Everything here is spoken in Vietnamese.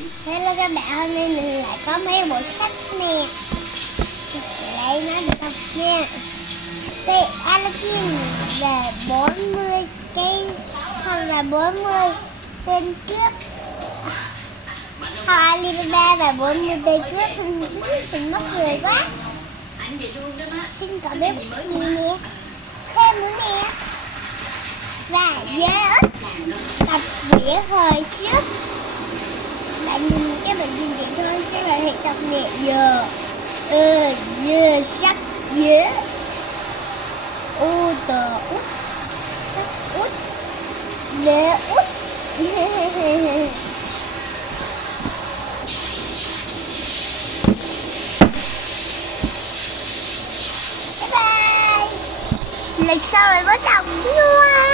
Hello các bạn, hôm nay mình lại có mấy bộ sách nè. Lấy nó được không nha. Cây Aladdin về 40 cây, hoặc là 40 tên cướp. Hoặc Alibaba và 40 tên cướp. Mình mắc cười quá. Xin có biết gì nè. Thêm nữa nè. Và dế ích tập vỉa thời trước. Bạn nhìn các bạn nhìn vậy thôi, các bạn hãy đọc nè. Giờ sắc dế u tờ út sắc út lê út. Bye bye. Lần sau lại bắt đầu luôn.